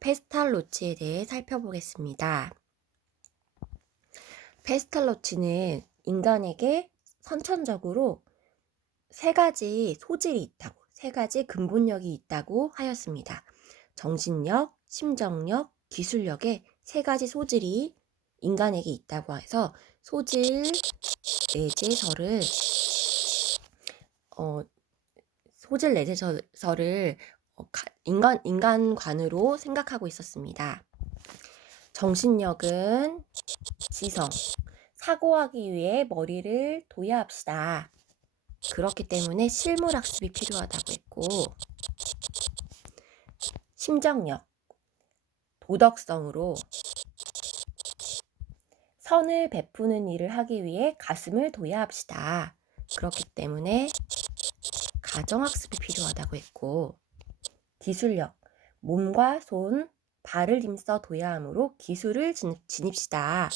페스탈로치에 대해 살펴보겠습니다. 페스탈로치는 인간에게 선천적으로 세 가지 소질이 있다고, 세 가지 근본력이 있다고 하였습니다. 정신력, 심정력, 기술력의 세 가지 소질이 인간에게 있다고 해서 소질 내재서를 인간관으로 생각하고 있었습니다. 정신력은 지성, 사고하기 위해 머리를 둬야 합시다. 그렇기 때문에 실물학습이 필요하다고 했고, 심정력, 도덕성으로 선을 베푸는 일을 하기 위해 가슴을 둬야 합시다. 그렇기 때문에 가정학습이 필요하다고 했고, 기술력, 몸과 손, 발을 힘써 둬야 하므로 기술을 지닙시다.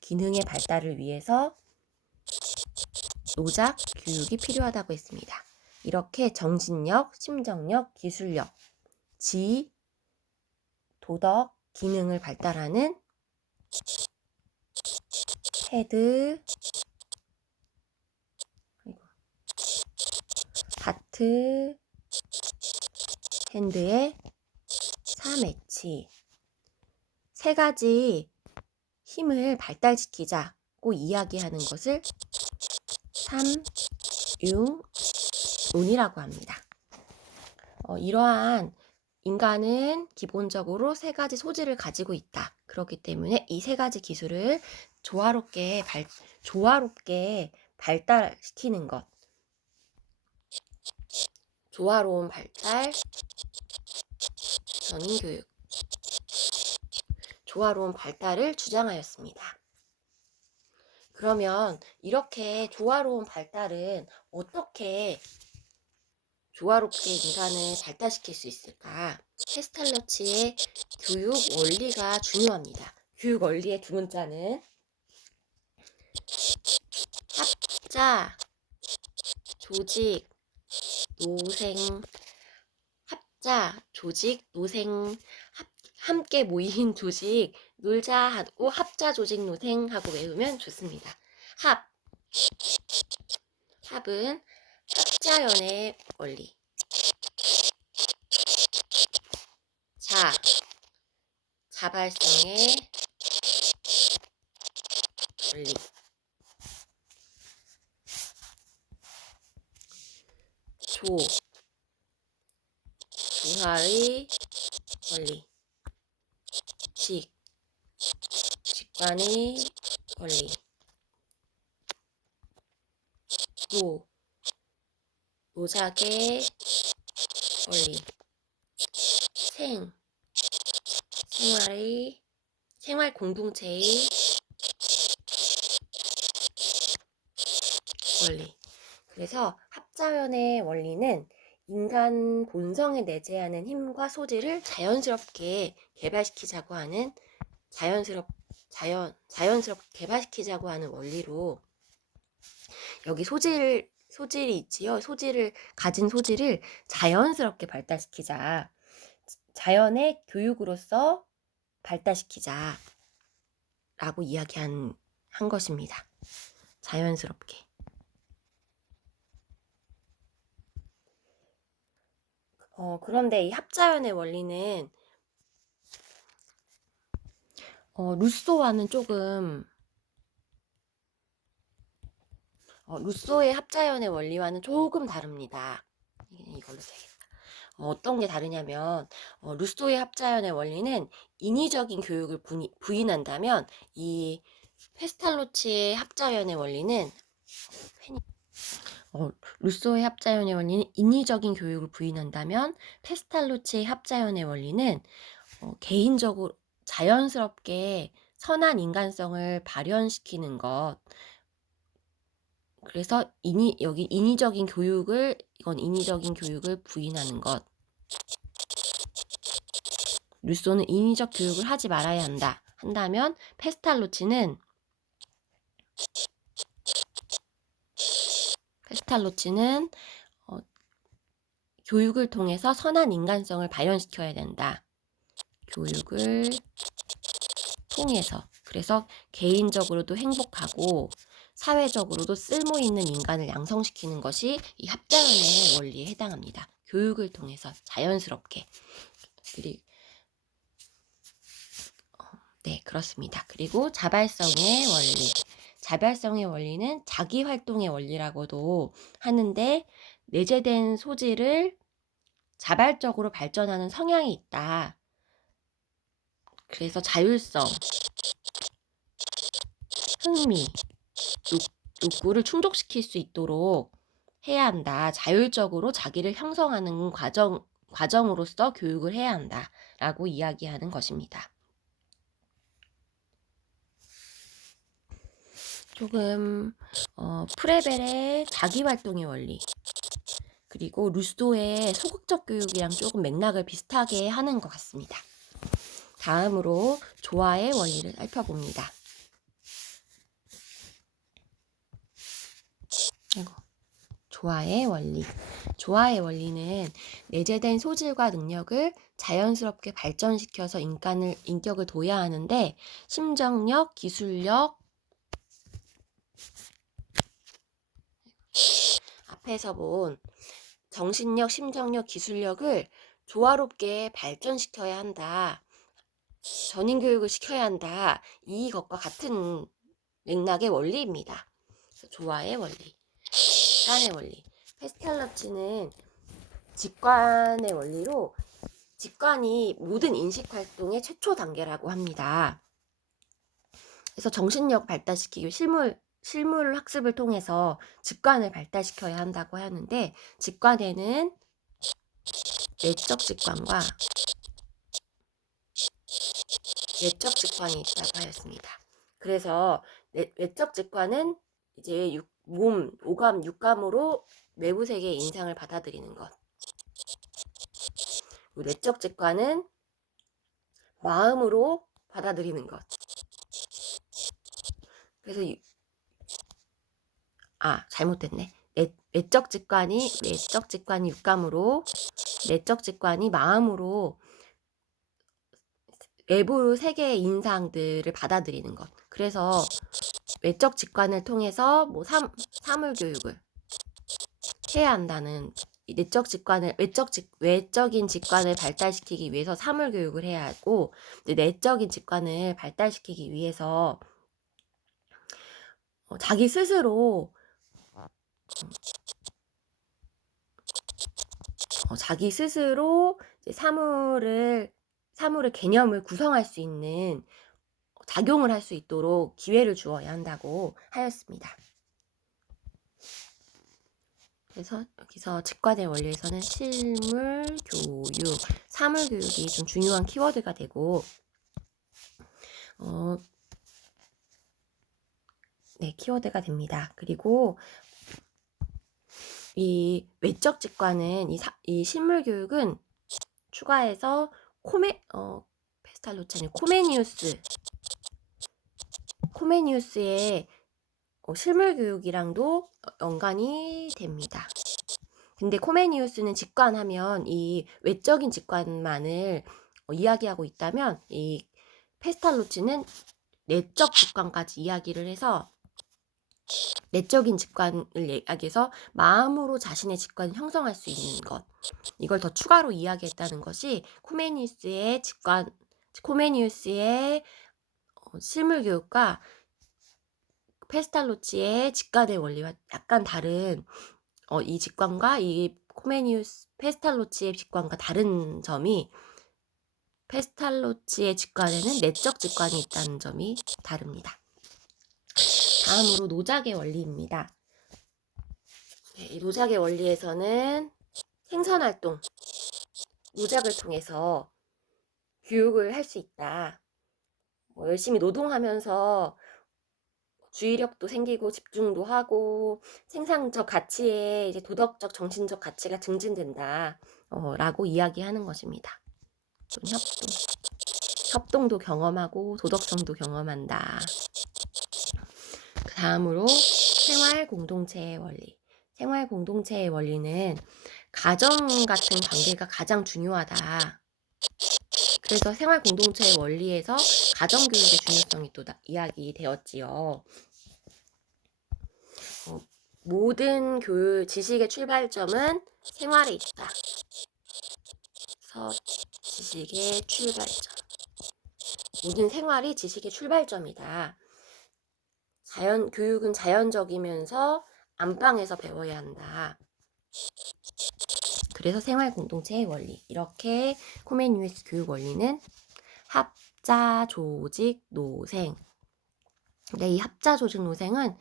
기능의 발달을 위해서 노작 교육이 필요하다고 했습니다. 이렇게 정신력, 심정력, 기술력, 도덕, 기능을 발달하는 헤드, 하트, 핸드의 3H 세 가지 힘을 발달시키자고 이야기하는 것을 삼융론이라고 합니다. 이러한 인간은 기본적으로 세 가지 소질을 가지고 있다. 그렇기 때문에 이 세 가지 기술을 조화롭게 발달시키는 것, 조화로운 발달 전인교육, 조화로운 발달을 주장하였습니다. 그러면 이렇게 조화로운 발달은 어떻게 조화롭게 인간을 발달시킬 수 있을까? 페스탈로치의 교육 원리가 중요합니다. 교육 원리의 두 문자는 합자, 조직, 노생, 합자, 조직, 노생, 함께 모인 조직, 놀자 하고 합자, 조직, 노생 하고 외우면 좋습니다. 합은 합자연의 원리. 자발성의 원리. 조화의 원리. 직관의 원리. 노작의 원리. 생활 공동체의 원리. 그래서 합자연의 원리는 인간 본성에 내재하는 힘과 소질을 자연스럽게 개발시키자고 하는 자연스럽게 개발시키자고 하는 원리로, 여기 소질이 있지요. 가진 소질을 자연스럽게 발달시키자. 자연의 교육으로서 발달시키자 라고 이야기한 것입니다. 자연스럽게. 그런데 이 합자연의 원리는 루소와는 조금 루소의 합자연의 원리와는 조금 다릅니다. 이걸로 되겠다. 어떤 게 다르냐면 루소의 합자연의 원리는 인위적인 교육을 부인한다면 이 페스탈로치의 합자연의 원리는 루소의 합자연의 원리는 인위적인 교육을 부인한다면 페스탈로치의 합자연의 원리는 개인적으로 자연스럽게 선한 인간성을 발현시키는 것. 그래서 여기 인위적인 교육을 부인하는 것. 루소는 인위적 교육을 하지 말아야 한다면 페스탈로치는 교육을 통해서 선한 인간성을 발현시켜야 된다. 교육을 통해서, 그래서 개인적으로도 행복하고 사회적으로도 쓸모 있는 인간을 양성시키는 것이 이 합자연의 원리에 해당합니다. 교육을 통해서 자연스럽게. 네, 그렇습니다. 그리고 자발성의 원리. 자발성의 원리는 자기 활동의 원리라고도 하는데, 내재된 소질을 자발적으로 발전하는 성향이 있다. 그래서 자율성, 흥미, 욕구를 충족시킬 수 있도록 해야 한다. 자율적으로 자기를 형성하는 과정으로서 교육을 해야 한다. 라고 이야기하는 것입니다. 조금 프레벨의 자기활동의 원리, 그리고 루소의 소극적 교육이랑 조금 맥락을 비슷하게 하는 것 같습니다. 다음으로 조화의 원리를 살펴봅니다. 조화의 원리. 조화의 원리는 내재된 소질과 능력을 자연스럽게 발전시켜서 인격을 도야하는데, 심정력, 기술력, 앞에서 본 정신력, 심정력, 기술력을 조화롭게 발전시켜야 한다. 전인교육을 시켜야 한다. 이것과 같은 맥락의 원리입니다. 조화의 원리, 직관의 원리. 페스탈러치는 직관의 원리로, 직관이 모든 인식활동의 최초 단계라고 합니다. 그래서 정신력 발달시키기, 실물 학습을 통해서 직관을 발달시켜야 한다고 하는데, 직관에는 내적 직관과 외적 직관이 있다고 하였습니다. 그래서 외적 직관은 이제 몸, 오감, 육감으로 외부 세계의 인상을 받아들이는 것. 내적 직관은 마음으로 받아들이는 것. 그래서 잘못됐네. 외적 직관이 육감으로, 내적 직관이 마음으로 외부 세계의 인상들을 받아들이는 것. 그래서 외적 직관을 통해서 사물 교육을 해야 한다는, 외적인 직관을 발달시키기 위해서 사물 교육을 해야 하고, 내적인 직관을 발달시키기 위해서 자기 스스로 이제 사물의 개념을 구성할 수 있는, 작용을 할 수 있도록 기회를 주어야 한다고 하였습니다. 그래서 여기서 직관의 원리에서는 실물 교육, 사물 교육이 좀 중요한 키워드가 되고, 키워드가 됩니다. 그리고 이 외적 직관은, 이 실물 교육은 추가해서 페스탈로치 아니고 코메니우스의 실물 교육이랑도 연관이 됩니다. 근데 코메니우스는 직관하면 이 외적인 직관만을 이야기하고 있다면, 이 페스탈로치는 내적 직관까지 이야기를 해서, 내적인 직관을 이야기해서 마음으로 자신의 직관을 형성할 수 있는 것, 이걸 더 추가로 이야기했다는 것이 코메니우스의 실물 교육과 페스탈로치의 직관의 원리와 약간 다른, 이 직관과 이 페스탈로치의 직관과 다른 점이, 페스탈로치의 직관에는 내적 직관이 있다는 점이 다릅니다. 다음으로 노작의 원리입니다. 이 노작의 원리에서는 생산활동, 노작을 통해서 교육을 할 수 있다. 열심히 노동하면서 주의력도 생기고 집중도 하고 생산적 가치에 이제 도덕적, 정신적 가치가 증진된다. 라고 이야기하는 것입니다. 협동도 경험하고 도덕성도 경험한다. 그 다음으로 생활 공동체의 원리. 생활 공동체의 원리는 가정 같은 관계가 가장 중요하다. 그래서 생활 공동체의 원리에서 가정교육의 중요성이 또 이야기되었지요. 모든 지식의 출발점은 생활에 있다. 그래서 지식의 출발점. 모든 생활이 지식의 출발점이다. 교육은 자연적이면서 안방에서 배워야 한다. 그래서 생활 공동체의 원리. 이렇게 코메니우스 교육 원리는 합자, 조직, 노생. 근데 이 합자, 조직, 노생은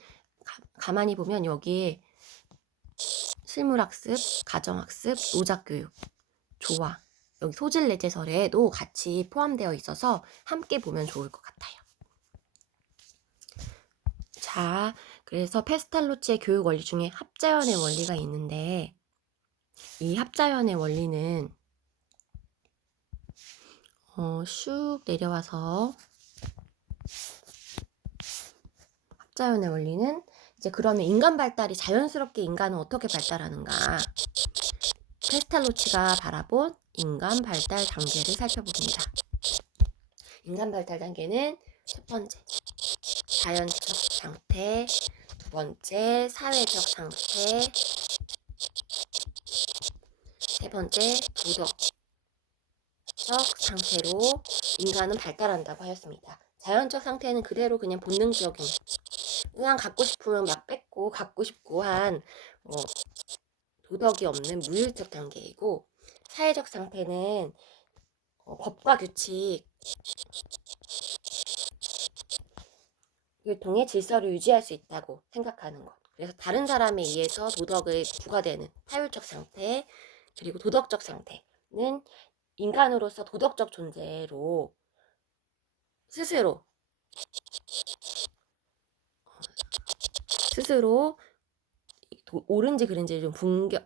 가만히 보면 여기에 실물학습, 가정학습, 노작교육, 조화, 여기 소질내재설에도 같이 포함되어 있어서 함께 보면 좋을 것 같아요. 자, 그래서 페스탈로치의 교육 원리 중에 합자연의 원리가 있는데 이 합자연의 원리는 슉 내려와서 합자연의 원리는 이제 그러면 인간 발달이 자연스럽게 인간은 어떻게 발달하는가? 페스탈로치가 바라본 인간 발달 단계를 살펴봅니다. 인간 발달 단계는 첫 번째, 자연적 상태, 두 번째, 사회적 상태, 세 번째, 도덕적 상태로 인간은 발달한다고 하였습니다. 자연적 상태는 그대로 그냥 본능적인, 그냥 갖고 싶으면 막 뺏고 갖고 싶고 한 도덕이 없는 무율적 단계이고, 사회적 상태는 법과 규칙, 을 통해 질서를 유지할 수 있다고 생각하는 것. 그래서 다른 사람에 의해서 도덕을 부과되는 타율적 상태, 그리고 도덕적 상태는 인간으로서 도덕적 존재로 스스로 옳은지 그른지 좀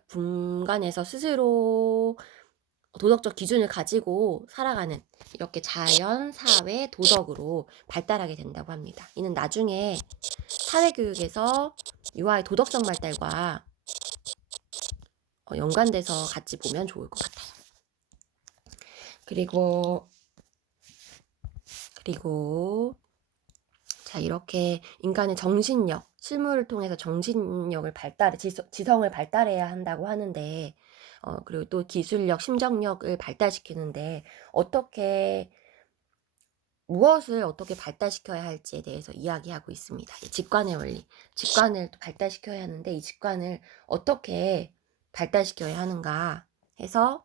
분간해서 스스로 도덕적 기준을 가지고 살아가는, 이렇게 자연, 사회, 도덕으로 발달하게 된다고 합니다. 이는 나중에 사회교육에서 유아의 도덕적 발달과 연관돼서 같이 보면 좋을 것 같아요. 그리고 자, 이렇게 인간의 정신력, 실물을 통해서 정신력을 지성을 발달해야 한다고 하는데, 그리고 또 기술력, 심정력을 발달시키는데 무엇을 어떻게 발달시켜야 할지에 대해서 이야기하고 있습니다. 직관의 원리, 직관을 또 발달시켜야 하는데 이 직관을 어떻게 발달시켜야 하는가 해서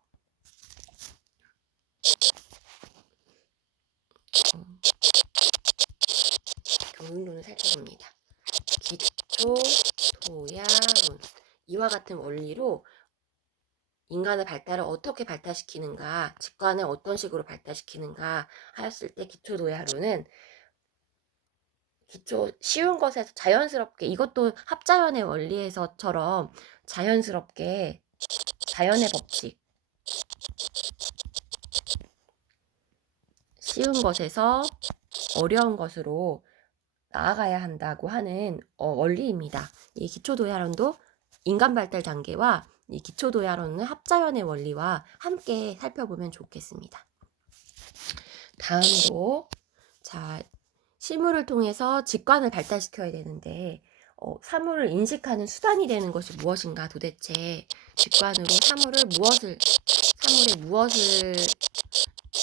교육론을 살펴봅니다. 기초, 도야론, 이와 같은 원리로 인간의 발달을 어떻게 발달시키는가, 직관을 어떤 식으로 발달시키는가 하였을 때 기초 도야론은 쉬운 것에서 자연스럽게, 이것도 합자연의 원리에서처럼 자연스럽게 자연의 법칙, 쉬운 것에서 어려운 것으로 나아가야 한다고 하는 원리입니다. 이 기초도야론도 인간 발달 단계와 이 기초도야론은 합자연의 원리와 함께 살펴보면 좋겠습니다. 다음으로 자, 실물을 통해서 직관을 발달시켜야 되는데 사물을 인식하는 수단이 되는 것이 무엇인가, 도대체 직관으로 사물의 무엇을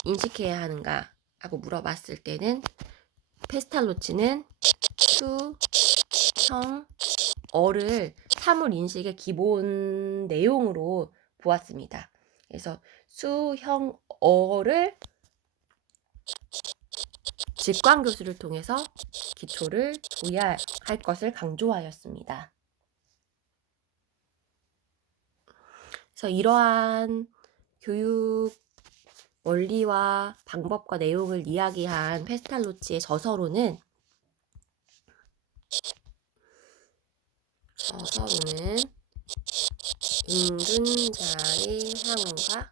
인식해야 하는가 하고 물어봤을 때는 페스탈로치는 수, 형, 어를 사물 인식의 기본 내용으로 보았습니다. 그래서 수, 형, 어를 직관 교수를 통해서 기초를 둬야 할 것을 강조하였습니다. 그래서 이러한 교육 원리와 방법과 내용을 이야기한 페스탈로치의 저서로는 은둔자의 황혼과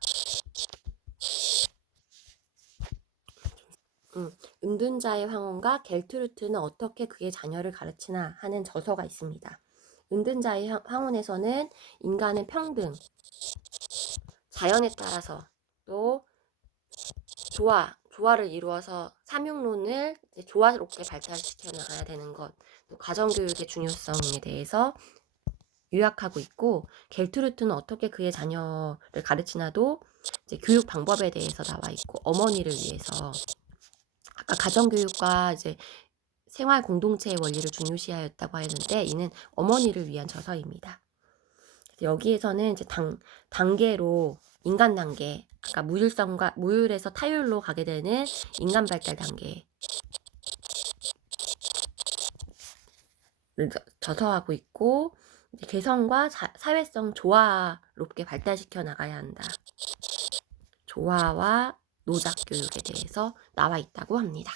은둔자의 황혼과 겔트루트는 어떻게 그의 자녀를 가르치나 하는 저서가 있습니다. 은둔자의 황혼에서는 인간의 평등, 자연에 따라서 또 조화를 이루어서 삼육론을 이제 조화롭게 발달시켜 나가야 되는 것, 또 가정교육의 중요성에 대해서 요약하고 있고, 겔트루트는 어떻게 그의 자녀를 가르치나도 이제 교육 방법에 대해서 나와 있고, 어머니를 위해서 아까 가정교육과 이제 생활 공동체의 원리를 중요시하였다고 하였는데, 이는 어머니를 위한 저서입니다. 여기에서는 이제 단계로 인간 단계, 아까 무율에서 타율로 가게 되는 인간 발달 단계를 저서하고 있고, 개성과 사회성 조화롭게 발달시켜 나가야 한다. 조화와 노작 교육에 대해서 나와 있다고 합니다.